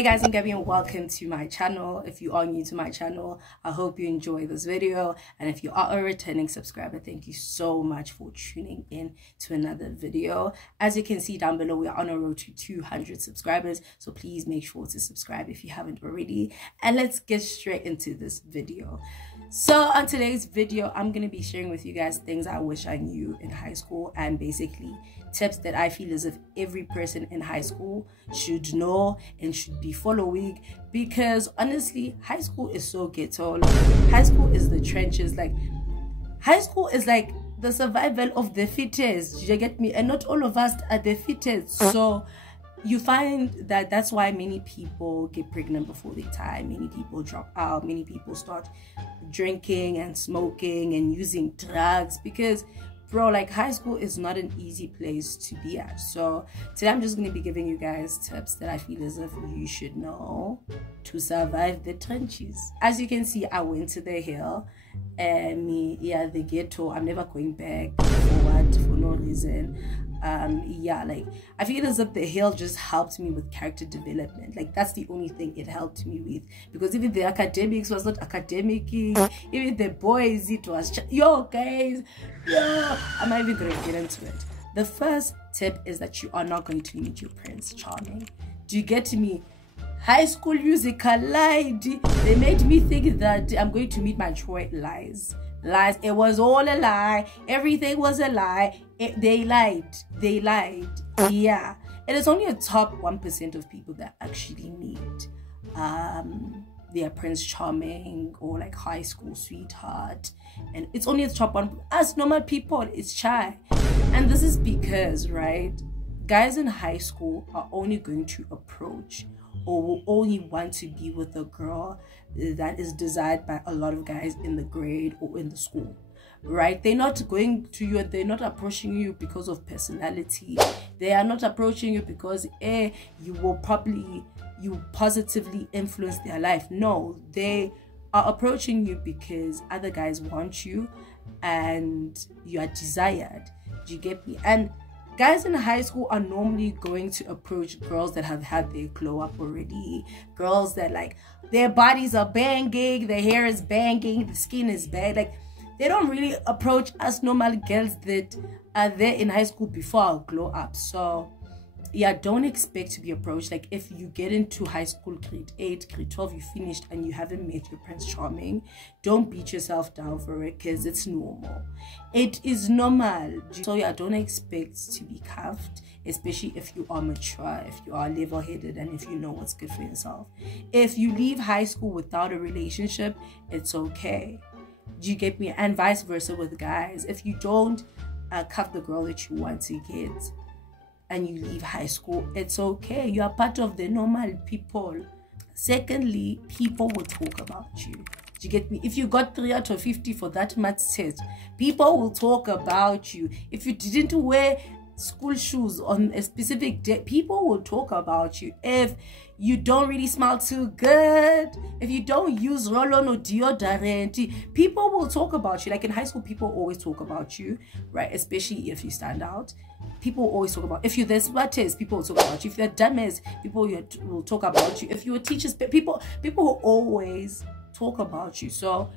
Hey guys, I'm Gabby and welcome to my channel. If you are new to my channel, I hope you enjoy this video, and if you are a returning subscriber, thank you so much for tuning in to another video. As you can see down below, we are on a road to 200 subscribers, so please make sure to subscribe if you haven't already, and let's get straight into this video. So on today's video, I'm going to be sharing with you guys things I wish I knew in high school, and basically tips that I feel as if every person in high school should know and should be following, because honestly, high school is so ghetto. High school is the trenches. Like, high school is like the survival of the fittest. You get me? And not all of us are the fittest. So you find that that's why many people get pregnant before their time, many people drop out, many people start drinking and smoking and using drugs, because bro, like, high school is not an easy place to be at. So today I'm just going to be giving you guys tips that I feel as if you should know to survive the trenches. As you can see, I went to the hill, and the ghetto, I'm never going back. For no reason. Like, I feel as if the hill just helped me with character development. Like, that's the only thing it helped me with, because even the academics was not academic, even the boys, it was guys, I'm not even gonna get into it. The first tip is that you are not going to meet your Prince Charming. Do you get me? High School Musical lied. They made me think that I'm going to meet my Troy. Lies. It was all a lie. Everything was a lie. They lied. Yeah. It is only a top 1% of people that actually meet their Prince Charming or like high school sweetheart, and it's only the top 1. Us normal people, it's shy. And this is because, right, guys in high school are only going to approach or will only want to be with a girl that is desired by a lot of guys in the grade or in the school, right? They're not going to you, and they're not approaching you because of personality. They are not approaching you because you positively influence their life. No, they are approaching you because other guys want you and you are desired. Do you get me? And guys in high school are normally going to approach girls that have had their glow up already, girls that, like, their bodies are banging, their hair is banging, the skin is bad. Like, they don't really approach us normal girls that are there in high school before our glow up. So yeah, don't expect to be approached. Like, if you get into high school, grade 8, grade 12, you finished and you haven't met your Prince Charming, don't beat yourself down for it, because it's normal. It is normal. So yeah, don't expect to be cuffed, especially if you are mature, if you are level-headed, and if you know what's good for yourself. If you leave high school without a relationship, it's okay. Do you get me? And vice versa with guys. If you don't cuff the girl that you want to get, and you leave high school, it's okay. You are part of the normal people. Secondly, people will talk about you. Do you get me? If you got 3 out of 50 for that maths test, people will talk about you. If you didn't wear school shoes on a specific day, people will talk about you. If you don't really smell too good, if you don't use roll-on or deodorant, people will talk about you. Like, in high school, people always talk about you, right? Especially if you stand out. People always talk about. If you're the smartest, people will talk about you. If you're the dumbest, people will talk about you. If you're teachers, people will always talk about you. So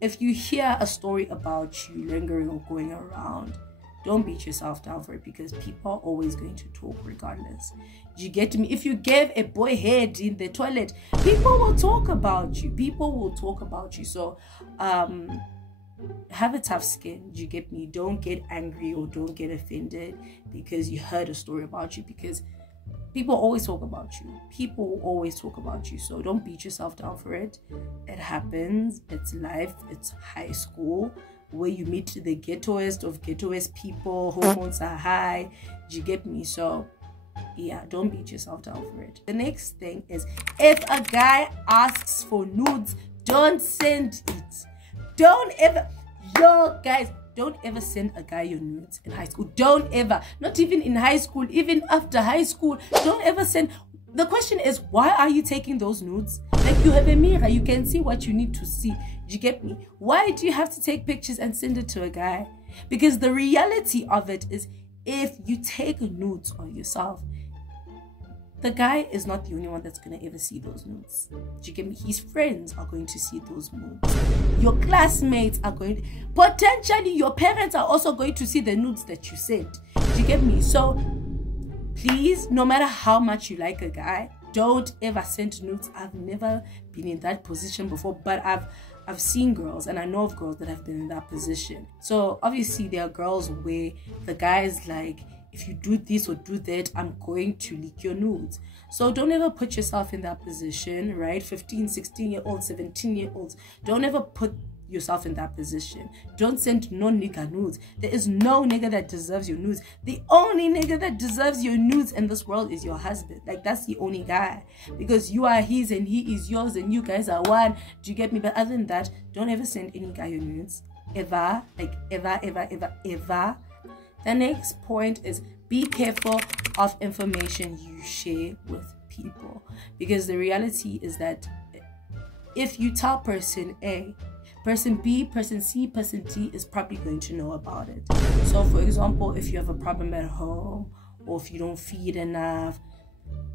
if you hear a story about you lingering or going around, don't beat yourself down for it, because people are always going to talk regardless. Do you get me? If you gave a boy head in the toilet, people will talk about you. People will talk about you. So have a tough skin. Do you get me? Don't get angry or don't get offended because you heard a story about you, because people always talk about you. People will always talk about you. So don't beat yourself down for it. It happens. It's life. It's high school, where you meet the ghettoest of ghettoest people. Hormones are high. Do you get me? So yeah, don't beat yourself down for it. The next thing is, if a guy asks for nudes, don't send it. Don't ever, guys, don't ever send a guy your nudes in high school. Don't ever. Not even in high school, even after high school, don't ever send. The question is, why are you taking those nudes? Like, you have a mirror, you can see what you need to see. Do you get me? Why do you have to take pictures and send it to a guy? Because the reality of it is, if you take nudes of yourself, the guy is not the only one that's going to ever see those nudes. Do you get me? His friends are going to see those nudes. Your classmates are going to, potentially your parents are also going to see the nudes that you sent. Do you get me? So please, no matter how much you like a guy, don't ever send nudes. I've never been in that position before, but I've seen girls, and I know of girls that have been in that position. So obviously there are girls where the guy is like, if you do this or do that, I'm going to leak your nudes. So don't ever put yourself in that position, right? 15, 16-year-olds, 17-year-olds. Don't ever put yourself in that position. Don't send no nigga nudes. There is no nigga that deserves your nudes. The only nigga that deserves your nudes in this world is your husband. Like, that's the only guy, because you are his and he is yours and you guys are one. Do you get me? But other than that, don't ever send any guy your nudes, ever. Like, ever, ever, ever, ever. The next point is be careful of information you share with people, because the reality is that if you tell person A, person B, person C, person D is probably going to know about it. So for example, if you have a problem at home, or if you don't feed enough,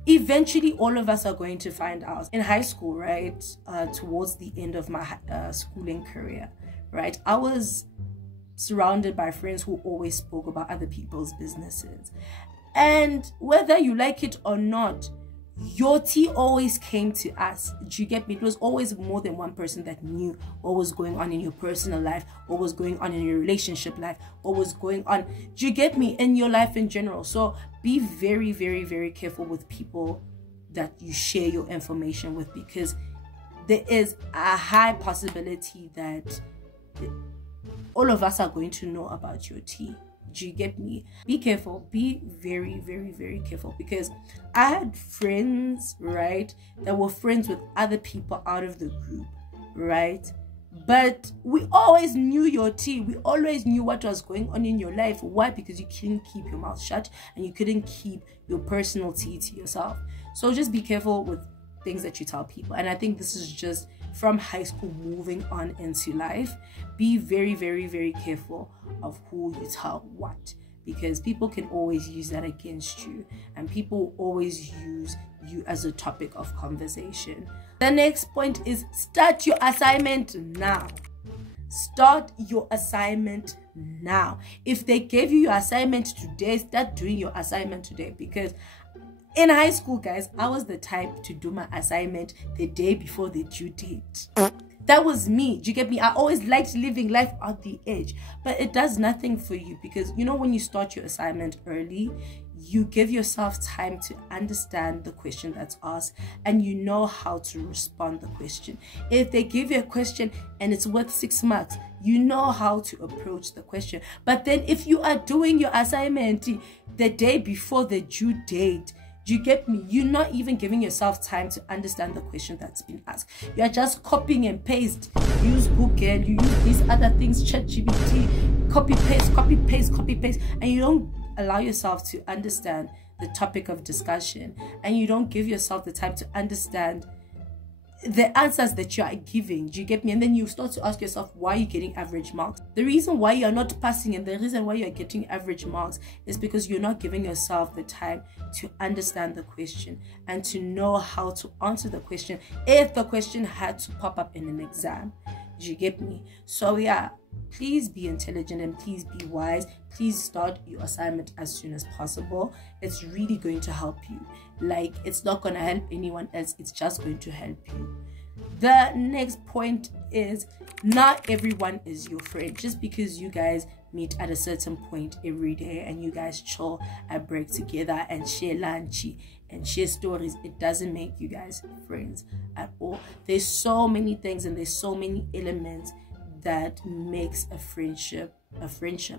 eventually all of us are going to find out. In high school, right, towards the end of my schooling career, right, I was surrounded by friends who always spoke about other people's businesses. And whether you like it or not, your tea always came to us. Do you get me? It was always more than one person that knew what was going on in your personal life, what was going on in your relationship life, what was going on, do you get me, in your life in general. So be very, very, very careful with people that you share your information with, because there is a high possibility that all of us are going to know about your tea. Do you get me? Be careful. Be very, very, very careful, because I had friends, right, that were friends with other people out of the group, right? But we always knew your tea. We always knew what was going on in your life. Why? Because you couldn't keep your mouth shut and you couldn't keep your personal tea to yourself. So just be careful with things that you tell people. And I think this is just from high school moving on into life. Be very, very, very careful of who you tell what, because people can always use that against you, and people always use you as a topic of conversation. The next point is start your assignment now. Start your assignment now. If they gave you your assignment today, start doing your assignment today, because in high school, guys, I was the type to do my assignment the day before the due date. That was me. Do you get me? I always liked living life at the edge, but it does nothing for you, because you know, when you start your assignment early, you give yourself time to understand the question that's asked, and you know how to respond to the question. If they give you a question and it's worth 6 marks, you know how to approach the question. But then if you are doing your assignment the day before the due date, do you get me? You're not even giving yourself time to understand the question that's been asked. You're just copying and paste. Use Google, you use these other things, ChatGPT, copy paste, copy paste, copy paste, and you don't allow yourself to understand the topic of discussion, and you don't give yourself the time to understand the answers that you are giving. Do you get me? And then you start to ask yourself, why are you getting average marks? The reason why you're not passing and the reason why you're getting average marks is because you're not giving yourself the time to understand the question and to know how to answer the question if the question had to pop up in an exam. Do you get me? So yeah, please be intelligent and please be wise. Please start your assignment as soon as possible. It's really going to help you. Like, it's not going to help anyone else. It's just going to help you. The next point is not everyone is your friend. Just because you guys meet at a certain point every day and you guys chill and break together and share lunch and share stories, it doesn't make you guys friends at all. There's so many things and there's so many elements that makes a friendship,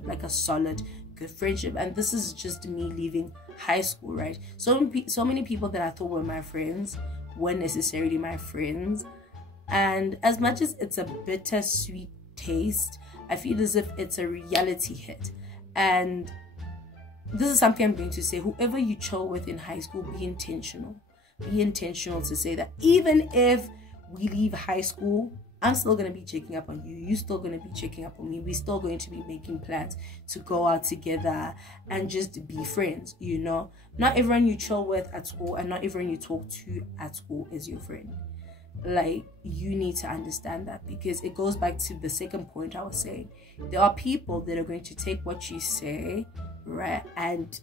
like a solid, good friendship. And this is just me leaving high school, right? So many people that I thought were my friends weren't necessarily my friends. And as much as it's a bittersweet taste, I feel as if it's a reality hit. And this is something I'm going to say. Whoever you chill with in high school, be intentional. Be intentional to say that even if we leave high school, I'm still going to be checking up on you. You're still going to be checking up on me. We're still going to be making plans to go out together and just be friends, you know. Not everyone you chill with at school and not everyone you talk to at school is your friend. Like, you need to understand that, because it goes back to the second point I was saying. There are people that are going to take what you say, right, and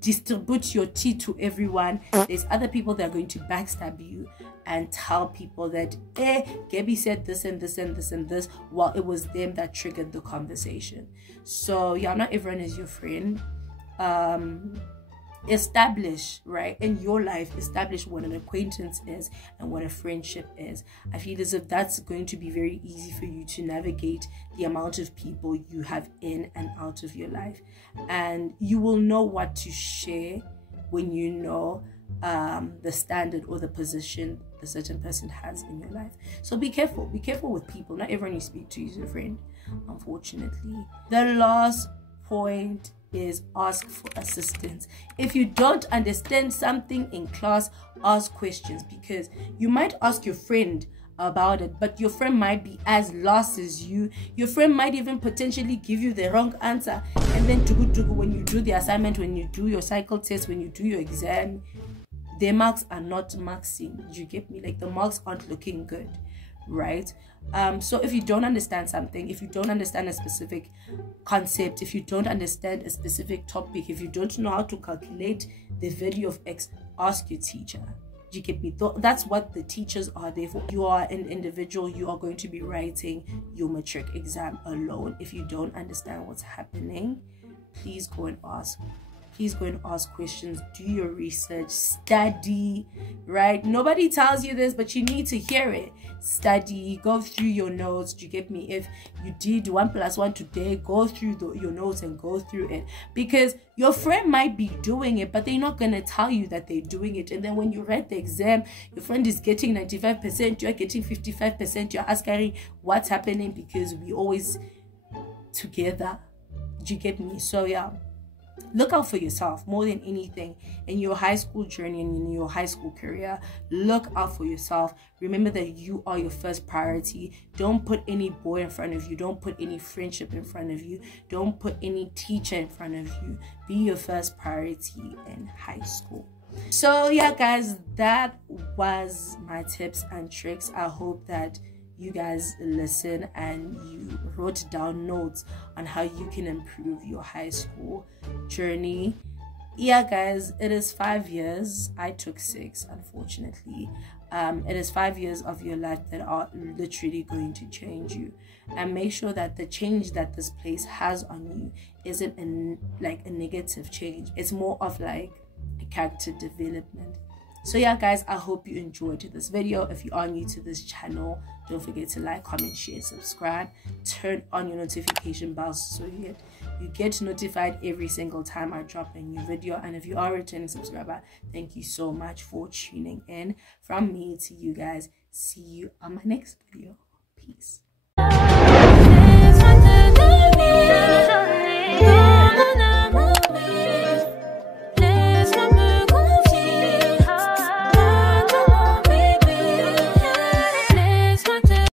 distribute your tea to everyone. There's other people that are going to backstab you and tell people that Gabby said this and this and this and this, while it was them that triggered the conversation. So yeah, not everyone is your friend. Establish, right, in your life, establish what an acquaintance is and what a friendship is. I feel as if that's going to be very easy for you to navigate the amount of people you have in and out of your life, and you will know what to share when you know the standard or the position a certain person has in your life. So be careful with people. Not everyone you speak to is your friend, unfortunately. The last point is ask for assistance. If you don't understand something in class, ask questions, because you might ask your friend about it, but your friend might be as lost as you. Your friend might even potentially give you the wrong answer, and then when you do the assignment, when you do your cycle test, when you do your exam, their marks are not marksing. You get me? Like, the marks aren't looking good, right? So if you don't understand something, if you don't understand a specific concept, if you don't understand a specific topic, if you don't know how to calculate the value of X, ask your teacher. You get me? That's what the teachers are there for. You are an individual. You are going to be writing your matric exam alone. If you don't understand what's happening, please go and ask. Please go and ask questions. Do your research. Study, right? Nobody tells you this, but you need to hear it. Study. Go through your notes. Do you get me? If you did 1 + 1 today, go through your notes and go through it. Because your friend might be doing it, but they're not going to tell you that they're doing it. And then when you write the exam, your friend is getting 95%. You're getting 55%. You're asking what's happening, because we always together. Do you get me? So yeah. Look out for yourself more than anything in your high school journey and in your high school career. Look out for yourself. Remember that you are your first priority. Don't put any boy in front of you. Don't put any friendship in front of you. Don't put any teacher in front of you. Be your first priority in high school. So yeah, guys, that was my tips and tricks. I hope that you guys listen and you wrote down notes on how you can improve your high school journey. Yeah, guys, it is 5 years. I took 6, unfortunately. It is 5 years of your life that are literally going to change you, and make sure that the change that this place has on you isn't a negative change. It's more of like a character development. So yeah, guys, I hope you enjoyed this video. If you are new to this channel, don't forget to like, comment, share, subscribe. Turn on your notification bells so you get notified every single time I drop a new video. And if you are a returning subscriber, thank you so much for tuning in. From me to you guys, see you on my next video. Peace.